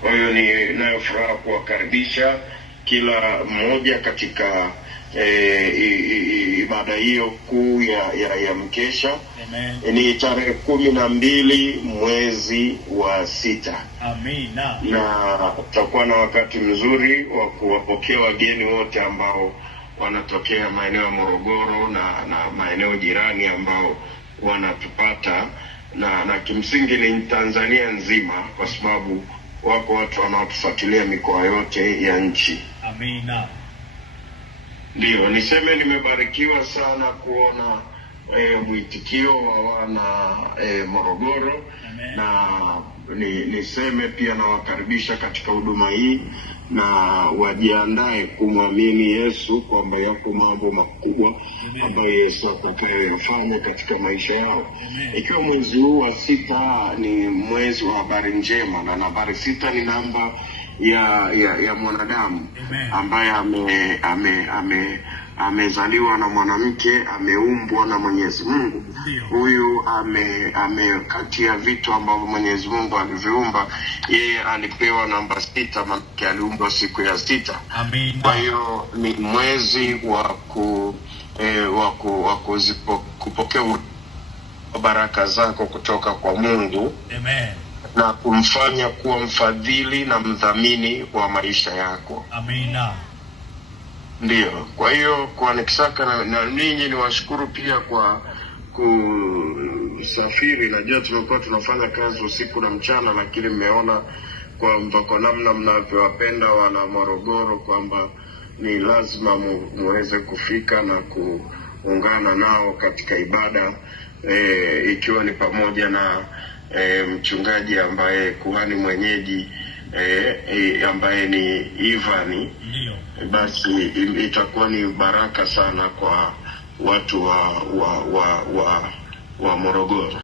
Kwa hiyo ninayo furaha kuwakaribisha kila mmoja katika ibada hiyo kuu ya mkesha. Amen. Ni tarehe 12 mwezi wa 6. Amina. Na tutakuwa na wakati mzuri wa kuwapokea wageni wote ambao wanatokea maeneo ya Morogoro na maeneo jirani ambao wanatupata na kimsingi ni Tanzania nzima, kwa sababu wako watu wanaotufuatilia mikoa yote ya nchi. Amina. Ndio, niseme nimebarikiwa sana kuona mwitikio wa wana Morogoro. Amen. Na niseme pia nawakaribisha katika huduma hii, na wajiandae kumwamini Yesu kwamba yako mambo makubwa ambayo Yesu atakayoyafanya katika maisha yao. Amen. Ikiwa mwezi huu wa 6 ni mwezi wa habari njema, na nambari 6 ni namba ya mwanadamu. Amen. Ambaye amezaliwa na mwanamke, ameumbwa na Mwenyezi Mungu. Huyu kati ya vitu ambavyo Mwenyezi Mungu aliviumba, yeye alipewa namba 6, maana aliumbwa siku ya 6. Amina. Kwa hiyo ni mwezi wa kupokea baraka zako kutoka kwa Mungu. Amen. Na kumfanya kuwa mfadhili na mdhamini wa maisha yako. Amina. Ndio. Kwa hiyo kwa Nikisaka na ninyi niwashukuru pia kwa kusafiri. Najua tumekuwa tunafanya kazi usiku na mchana, lakini mmeona kwamba kwa namna mnavyowapenda wana Morogoro kwamba ni lazima muweze kufika na kuungana nao katika ibada, ikiwa ni pamoja na mchungaji ambaye kuhani mwenyeji ambaye ni Ivani. Ndio. Basi itakuwa ni baraka sana kwa watu wa Morogoro.